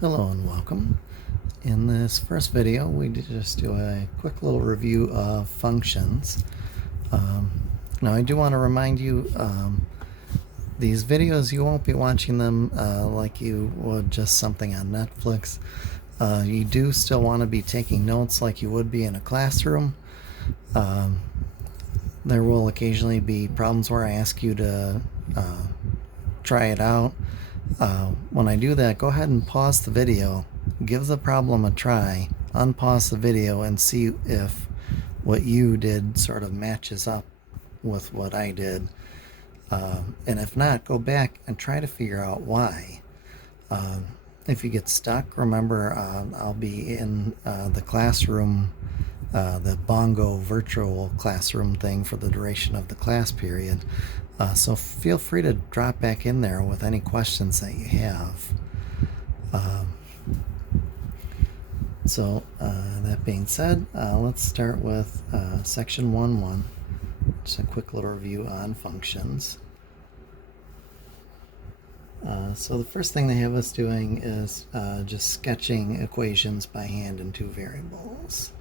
Hello and welcome. In this first video, we just do a quick little review of functions. Now I do want to remind you, these videos, you won't be watching them like you would just something on Netflix. You do still want to be taking notes like you would be in a classroom. There will occasionally be problems where I ask you to try it out. When I do that, go ahead and pause the video, give the problem a try, unpause the video, and see if what you did sort of matches up with what I did. And if not, go back and try to figure out why. If you get stuck, remember I'll be in the classroom, the Bongo virtual classroom thing for the duration of the class period. So feel free to drop back in there with any questions that you have. That being said, let's start with section 1.1. Just a quick little review on functions. So the first thing they have us doing is just sketching equations by hand in two variables.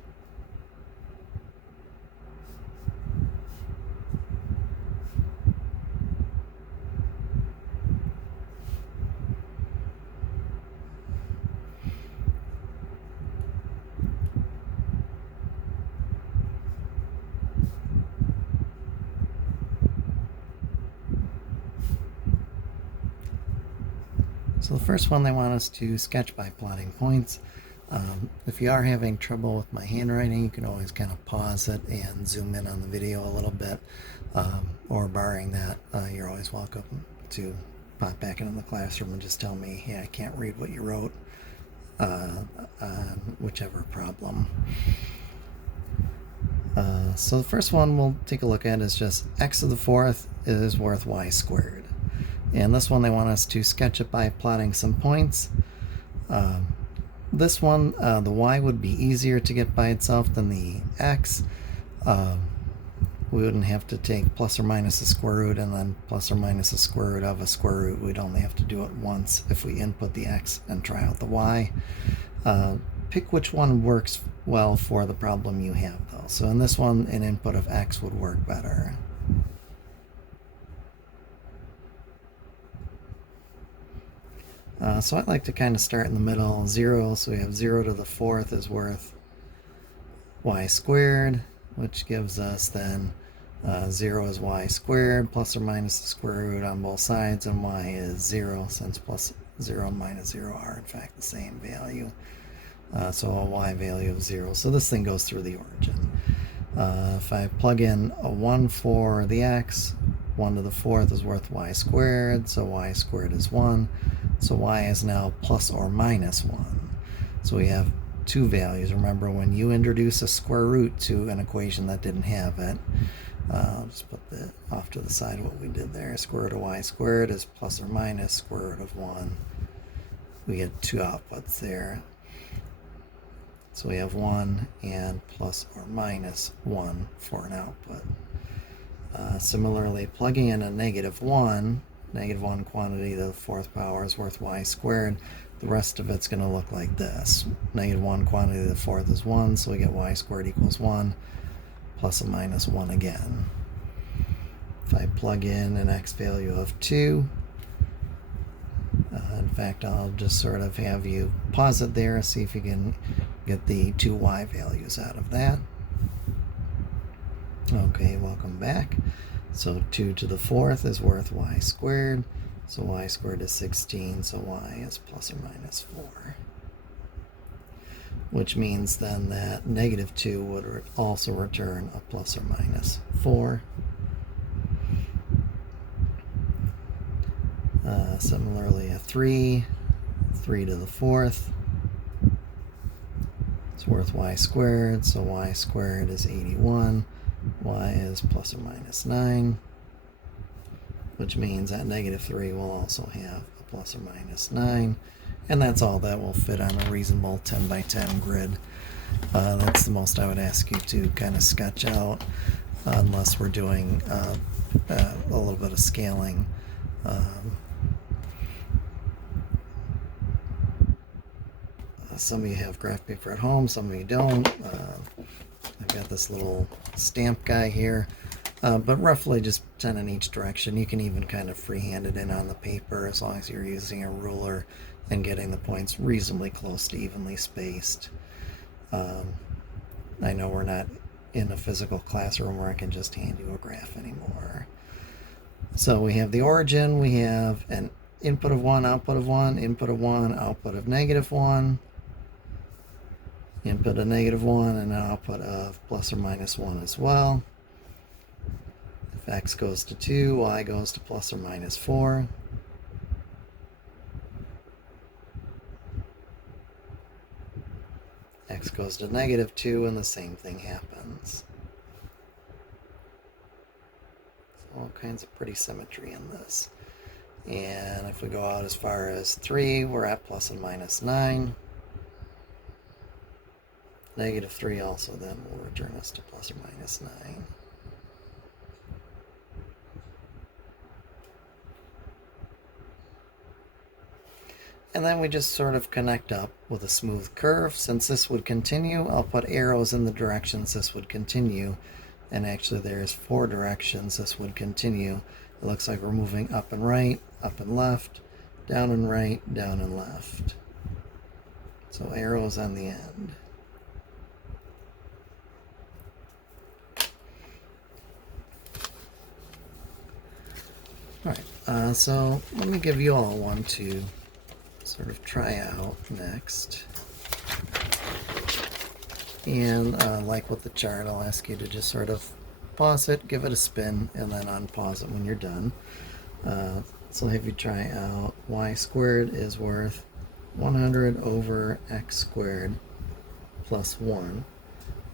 So the first one they want us to sketch by plotting points. If you are having trouble with my handwriting, you can always kind of pause it and zoom in on the video a little bit. Or barring that, you're always welcome to pop back into the classroom and just tell me, hey, I can't read what you wrote, whichever problem. So the first one we'll take a look at is just x to the fourth is worth y squared. And this one they want us to sketch it by plotting some points. This one, the y would be easier to get by itself than the x. We wouldn't have to take plus or minus the square root and then plus or minus the square root of a square root. We'd only have to do it once if we input the x and try out the y. Pick which one works well for the problem you have, though. So in this one, an input of x would work better. So I'd like to kind of start in the middle, 0, so we have 0 to the fourth is worth y squared, which gives us then 0 is y squared, plus or minus the square root on both sides, and y is 0, since plus 0 and minus 0 are in fact the same value. So a y value of 0. So this thing goes through the origin. If I plug in a 1 for the x, 1 to the fourth is worth y squared, so y squared is 1. So y is now plus or minus 1. So we have two values. Remember, when you introduce a square root to an equation that didn't have it, I'll just put that off to the side what we did there. Square root of y squared is plus or minus square root of 1. We get two outputs there. So we have 1 and plus or minus 1 for an output. Similarly, plugging in a negative 1 quantity to the fourth power is worth y squared. The rest of it's going to look like this. Negative 1 quantity to the fourth is 1, so we get y squared equals 1, plus or minus 1 again. If I plug in an x value of 2, in fact, I'll just sort of have you pause it there, see if you can get the two y values out of that. Okay, welcome back. So 2 to the fourth is worth y squared. So y squared is 16, so y is plus or minus 4. Which means then that negative 2 would also return a plus or minus 4. Similarly, a 3 to the fourth is worth y squared, so y squared is 81. Y is plus or minus 9, which means that negative 3 will also have a plus or minus 9, and that's all that will fit on a reasonable 10 by 10 grid. That's the most I would ask you to kind of sketch out, unless we're doing a little bit of scaling. Some of you have graph paper at home, some of you don't. I've got this little stamp guy here, but roughly just 10 in each direction. You can even kind of freehand it in on the paper as long as you're using a ruler and getting the points reasonably close to evenly spaced. I know we're not in a physical classroom where I can just hand you a graph anymore. So we have the origin, we have an input of 1, output of 1, input of 1, output of -1, input of -1, and an output of plus or minus 1 as well. If x goes to 2, y goes to plus or minus 4. X goes to -2, and the same thing happens. So all kinds of pretty symmetry in this. And if we go out as far as 3, we're at plus and minus 9. -3 also then will return us to plus or minus 9. And then we just sort of connect up with a smooth curve. Since this would continue, I'll put arrows in the directions this would continue. And actually there's 4 directions this would continue. It looks like we're moving up and right, up and left, down and right, down and left. So arrows on the end. All right, so let me give you all one to sort of try out next. And like with the chart, I'll ask you to just sort of pause it, give it a spin, and then unpause it when you're done. So I'll have you try out y squared is worth 100 over x squared plus 1.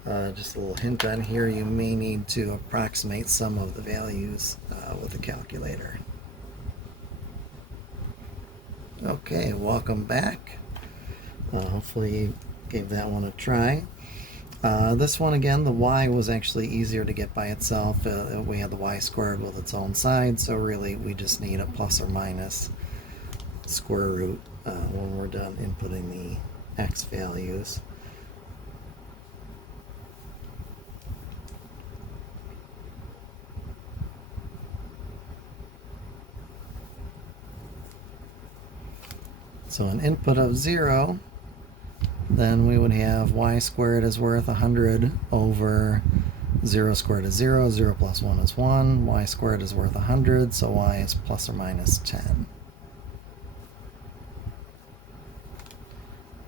Just a little hint on here, you may need to approximate some of the values with a calculator. Okay, welcome back. Hopefully you gave that one a try. This one again, the y was actually easier to get by itself. We had the y squared with its own side, so really we just need a plus or minus square root when we're done inputting the x values. So an input of 0, then we would have y squared is worth 100 over 0 squared is 0, 0 plus 1 is 1, y squared is worth 100, so y is plus or minus 10.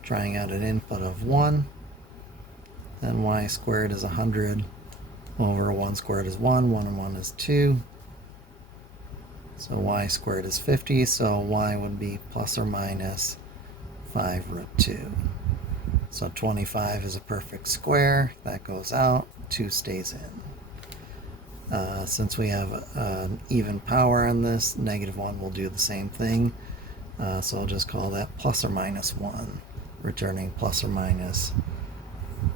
Trying out an input of 1, then y squared is 100 over 1 squared is 1, 1 and 1 is 2. So y squared is 50, so y would be plus or minus 5 root 2. So 25 is a perfect square. That goes out. 2 stays in. Since we have an even power on this, -1 will do the same thing. So I'll just call that plus or minus 1, returning plus or minus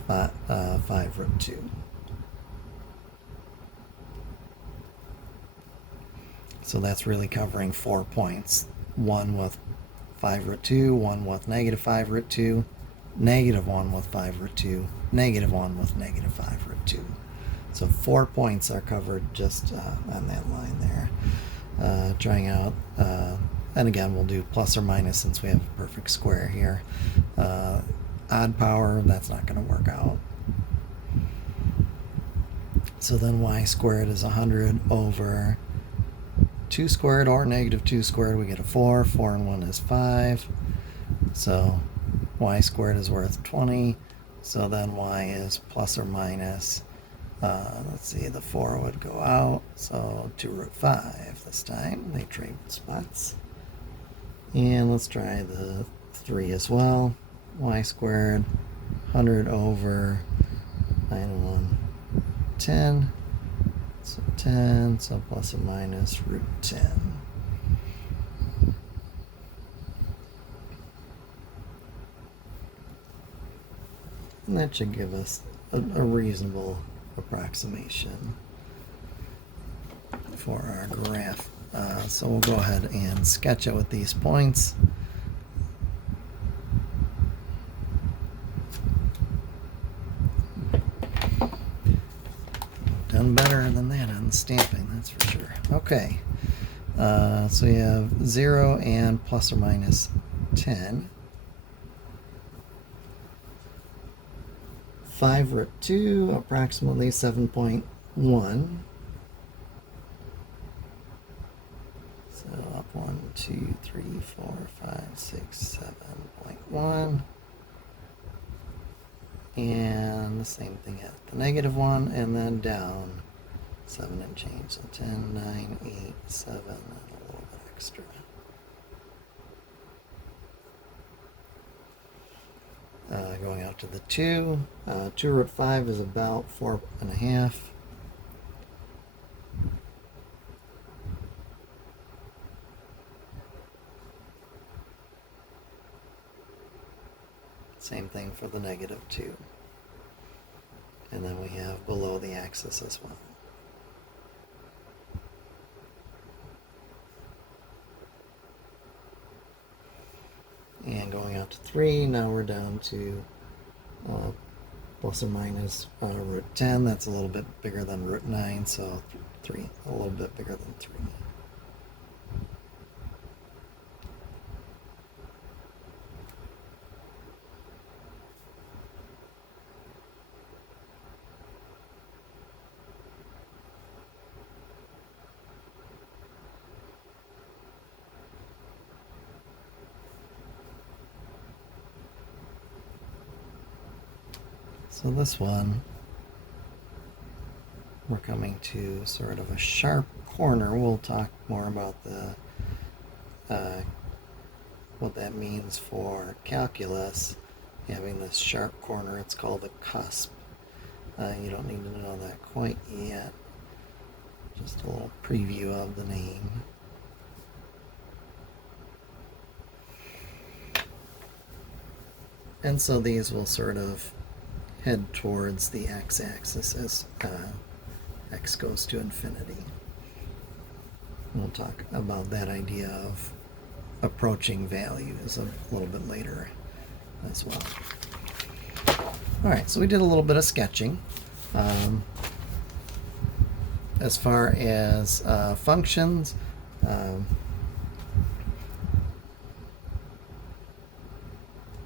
5 root 2. So that's really covering 4 points. One with 5 root 2, one with -5 root 2, -1 with 5 root 2, -1 with -5 root 2. So 4 points are covered just on that line there. Trying out, and again we'll do plus or minus since we have a perfect square here. Odd power, that's not going to work out. So then y squared is 100 over 2 squared or -2 squared, we get a 4. 4 and 1 is 5. So y squared is worth 20. So then y is plus or minus, let's see, the 4 would go out. So 2 root 5 this time. They trade spots. And let's try the 3 as well. Y squared, 100 over 9 and 1, 10. So 10, so plus or minus root 10. And that should give us a reasonable approximation for our graph. So we'll go ahead and sketch it with these points. doing better than that on stamping, that's for sure. Okay, so we have 0 and plus or minus 10. 5 root 2, approximately 7.1. So up 1, 2, 3, 4, 5, 6, 7.1. And the same thing at the negative 1, and then down 7 and change. So 10, 9, 8, 7, and a little bit extra. Going out to the 2. 2 root 5 is about 4.5. Same thing for the negative 2. And then we have below the axis as well. And going out to 3, now we're down to plus or minus root 10. That's a little bit bigger than root 9, so 3, a little bit bigger than 3. So this one, we're coming to sort of a sharp corner. We'll talk more about the what that means for calculus. Having this sharp corner, it's called a cusp. You don't need to know that quite yet. Just a little preview of the name. And so these will sort of head towards the x-axis as x goes to infinity. We'll talk about that idea of approaching values a little bit later as well. All right, so we did a little bit of sketching. As far as functions,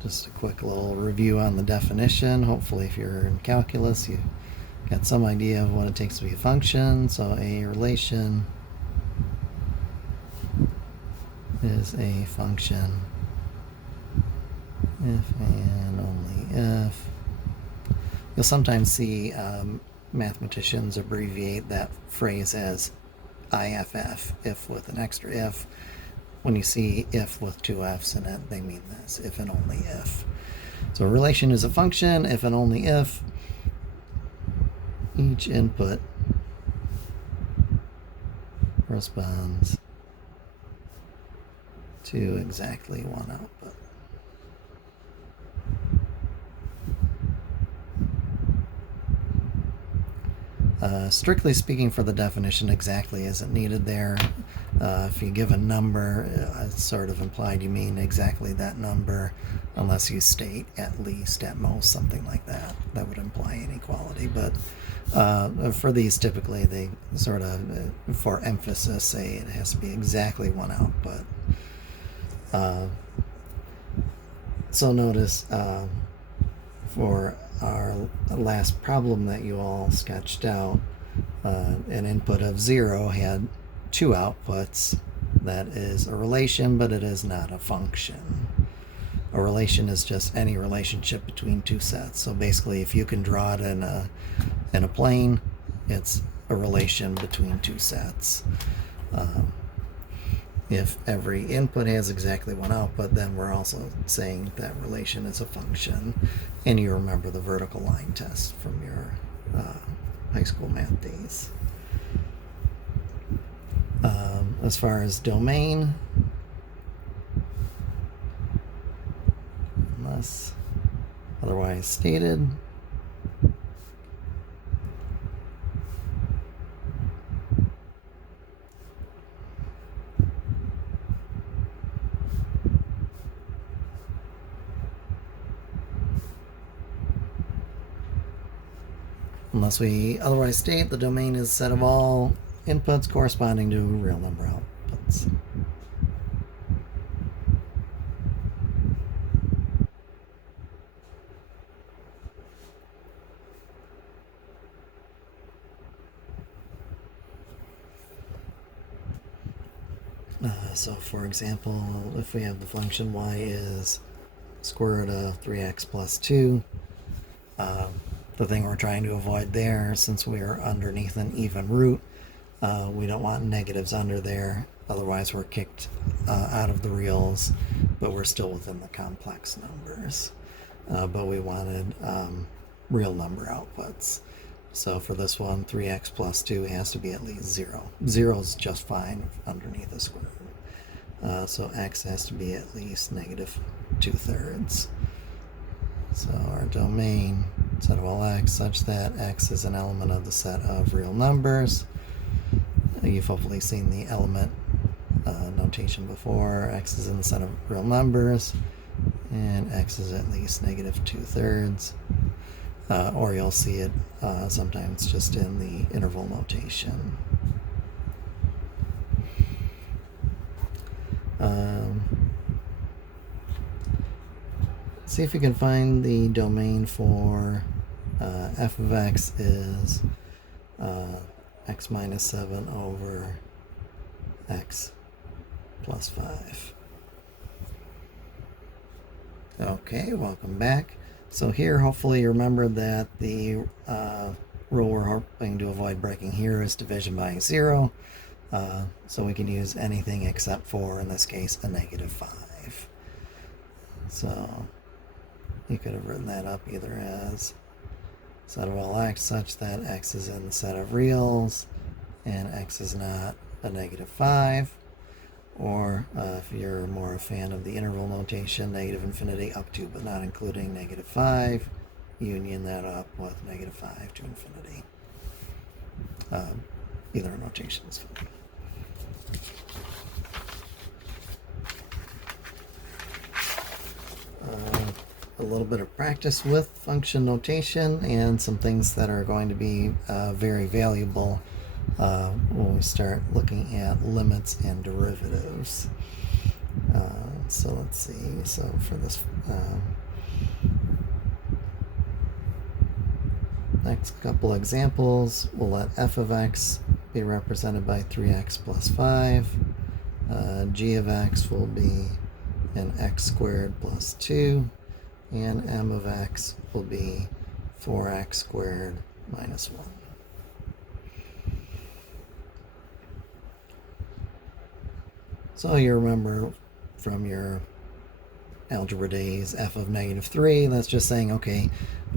just a quick little review on the definition. Hopefully if you're in calculus, you got some idea of what it takes to be a function. So a relation is a function if and only if. You'll sometimes see mathematicians abbreviate that phrase as IFF, if with an extra if. When you see if with two F's in it, they mean this, if and only if. So a relation is a function if and only if each input corresponds to exactly one output. Strictly speaking, for the definition, exactly isn't needed there. If you give a number, it's sort of implied you mean exactly that number, unless you state at least, at most, something like that. That would imply inequality. But for these, typically, they sort of, for emphasis, say it has to be exactly one output. So notice for our last problem that you all sketched out, an input of 0 had two outputs. That is a relation, but it is not a function. A relation is just any relationship between two sets. So basically, if you can draw it in a plane, it's a relation between two sets. If every input has exactly one output, then we're also saying that relation is a function. And you remember the vertical line test from your high school math days. As far as domain, unless otherwise stated, unless we otherwise state the domain is a set of all inputs corresponding to real number outputs. So for example, if we have the function y is square root of 3x plus 2, the thing we're trying to avoid there, since we are underneath an even root, we don't want negatives under there, otherwise we're kicked out of the reals, but we're still within the complex numbers. But we wanted real number outputs. So for this one, 3x plus 2 has to be at least 0. 0 is just fine underneath the square root. So x has to be at least negative 2/3. So our domain, set of all x, such that x is an element of the set of real numbers. You've hopefully seen the element notation before. X is in the set of real numbers, and x is at least negative 2/3. Or you'll see it sometimes just in the interval notation. See if you can find the domain for f of x is x minus 7 over x plus 5. Okay, welcome back. So here, hopefully you remember that the rule we're hoping to avoid breaking here is division by 0. So we can use anything except for, in this case, a negative 5. So you could have written that up either as set of all x such that x is in the set of reals and x is not a negative 5. Or if you're more a fan of the interval notation, negative infinity up to but not including negative 5, union that up with negative 5 to infinity. Either notation is fine. A little bit of practice with function notation and some things that are going to be very valuable when we start looking at limits and derivatives. So let's see. So for this next couple examples, we'll let f of x be represented by 3x plus 5. G of x will be an x squared plus 2. And m of x will be 4x squared minus 1. So you remember from your algebra days, f of negative 3, that's just saying, okay,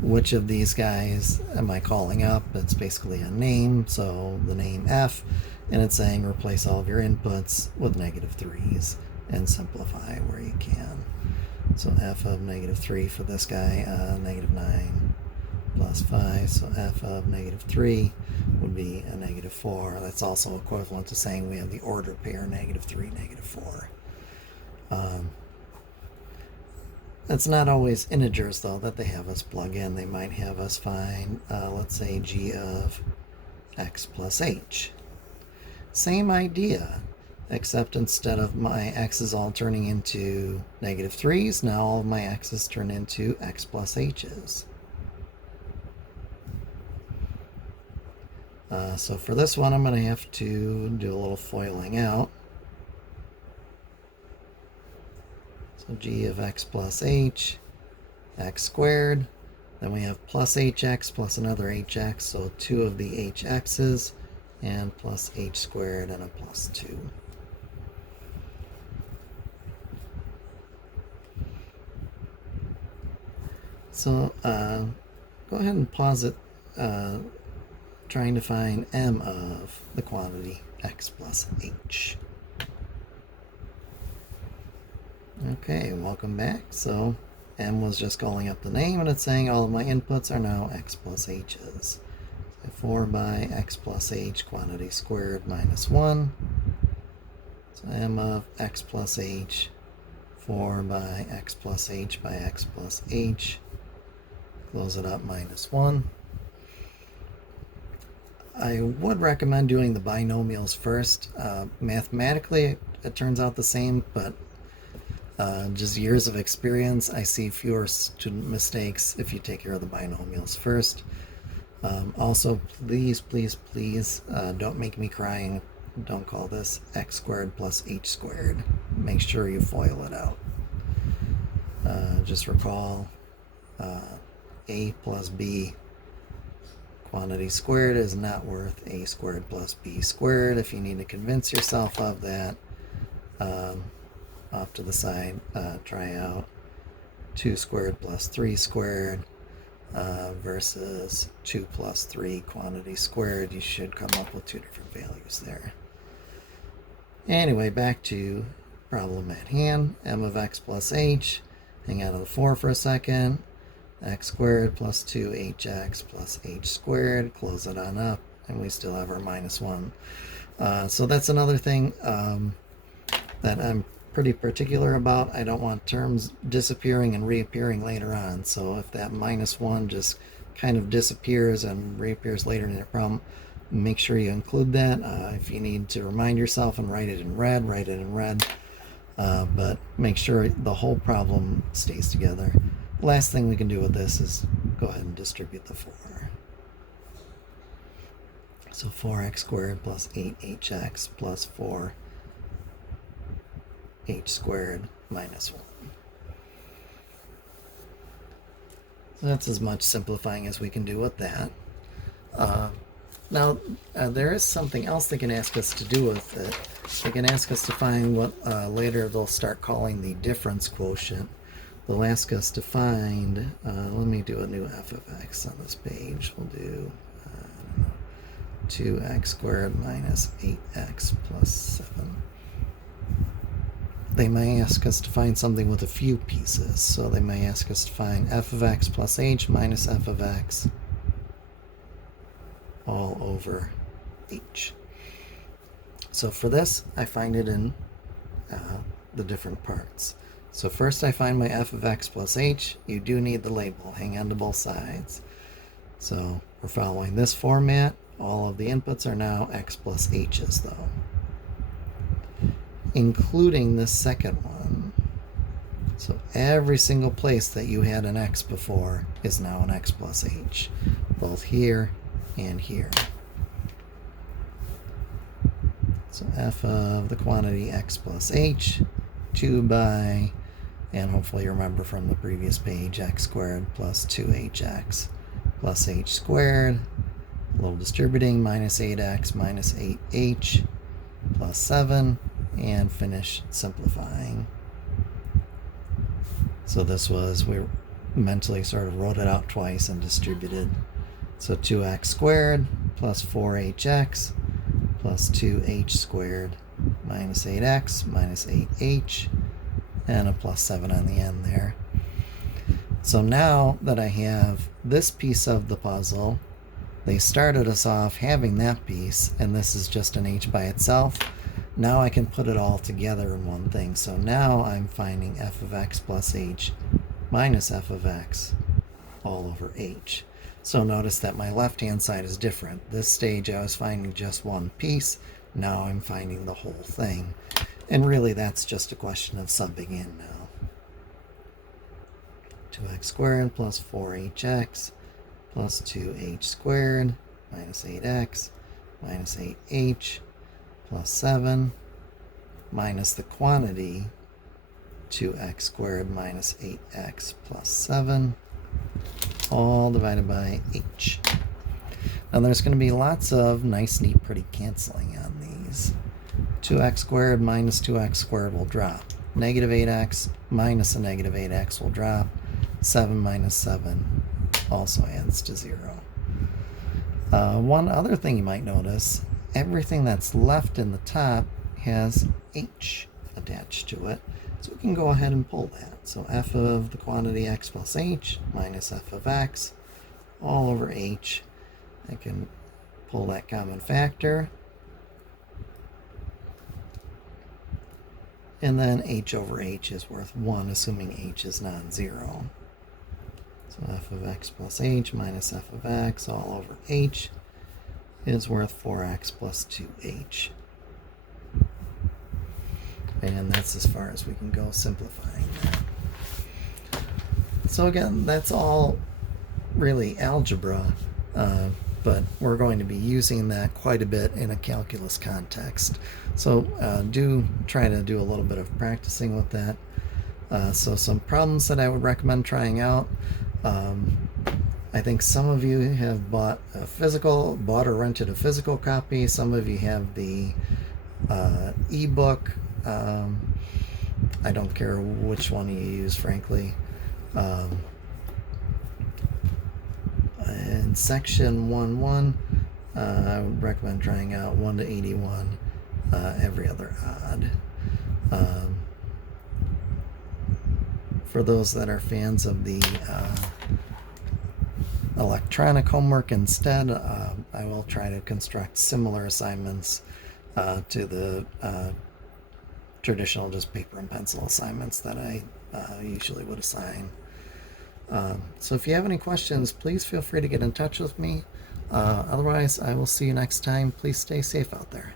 which of these guys am I calling up? It's basically a name, so the name f, and it's saying replace all of your inputs with negative 3's and simplify where you can. So f of negative 3 for this guy, negative 9 plus 5. So f of negative 3 would be a negative 4. That's also equivalent to saying we have the order pair negative 3, negative 4. It's not always integers, though, that they have us plug in. They might have us find, let's say, g of x plus h. Same idea. Except instead of my x's all turning into negative 3's, now all of my x's turn into x plus h's. So for this one, I'm going to have to do a little foiling out. So g of x plus h, x squared. Then we have plus hx plus another hx, so 2 of the hx's, and plus h squared and a plus 2. So go ahead and pause it, trying to find m of the quantity x plus h. Okay, welcome back. So m was just calling up the name, and it's saying all of my inputs are now x plus h's. So 4 by x plus h quantity squared minus 1. So m of x plus h, 4 by x plus h by x plus h. Close it up, minus 1. I would recommend doing the binomials first. Mathematically, it turns out the same, but just years of experience, I see fewer student mistakes if you take care of the binomials first. Also, please, please, please don't make me cry and don't call this x squared plus h squared. Make sure you FOIL it out. Just recall a plus b quantity squared is not worth a squared plus b squared. If you need to convince yourself of that, off to the side, try out 2 squared plus 3 squared versus 2 plus 3 quantity squared. You should come up with two different values there. Anyway, back to problem at hand. M of x plus h. Hang out of the 4 for a second. X squared plus 2hx plus h squared. Close it on up, and we still have our minus 1. So that's another thing that I'm pretty particular about. I don't want terms disappearing and reappearing later on. So if that minus 1 just kind of disappears and reappears later in your problem, make sure you include that. If you need to remind yourself and write it in red, write it in red. But make sure the whole problem stays together. Last thing we can do with this is go ahead and distribute the 4. So 4x squared plus 8hx plus 4h squared minus 1. So that's as much simplifying as we can do with that. Now, there is something else they can ask us to do with it. They can ask us to find what later they'll start calling the difference quotient. They'll ask us to find, let me do a new f of x on this page. We'll do 2x squared minus 8x plus 7. They may ask us to find something with a few pieces. So they may ask us to find f of x plus h minus f of x all over h. So for this, I find it in the different parts. So first I find my f of x plus h. You do need the label. Hang on to both sides. So we're following this format. All of the inputs are now x plus h's though, including this second one. So every single place that you had an x before is now an x plus h, both here and here. So f of the quantity x plus h, 2 by, and hopefully you remember from the previous page, x squared plus 2hx plus h squared, a little distributing, minus 8x minus 8h plus 7, and finish simplifying. So this was, we mentally sort of wrote it out twice and distributed. So 2x squared plus 4hx plus 2h squared minus 8x minus 8h, and a plus 7 on the end there. So now that I have this piece of the puzzle, they started us off having that piece, and this is just an h by itself. Now I can put it all together in one thing. So now I'm finding f of x plus h minus f of x all over h. So notice that my left-hand side is different. This stage I was finding just one piece. Now I'm finding the whole thing. And really that's just a question of subbing in now. 2x squared plus 4hx plus 2h squared minus 8x minus 8h plus 7 minus the quantity 2x squared minus 8x plus 7 all divided by h. Now there's going to be lots of nice, neat, pretty canceling on these. 2x squared minus 2x squared will drop. Negative 8x minus a negative 8x will drop. 7 minus 7 also adds to 0. One other thing you might notice, everything that's left in the top has h attached to it. So we can go ahead and pull that. So f of the quantity x plus h minus f of x all over h. I can pull that common factor. And then h over h is worth 1, assuming h is non-zero. So f of x plus h minus f of x all over h. is worth 4x plus 2h. And that's as far as we can go simplifying that. So again, that's all really algebra, but we're going to be using that quite a bit in a calculus context. So do try to do a little bit of practicing with that. So some problems that I would recommend trying out. I think some of you have bought or rented a physical copy. Some of you have the ebook. I don't care which one you use, frankly. In section 1.1, I would recommend trying out 1 to 81 every other odd. For those that are fans of the electronic homework instead, I will try to construct similar assignments to the traditional just paper and pencil assignments that I usually would assign. So if you have any questions, please feel free to get in touch with me. Otherwise, I will see you next time. Please stay safe out there.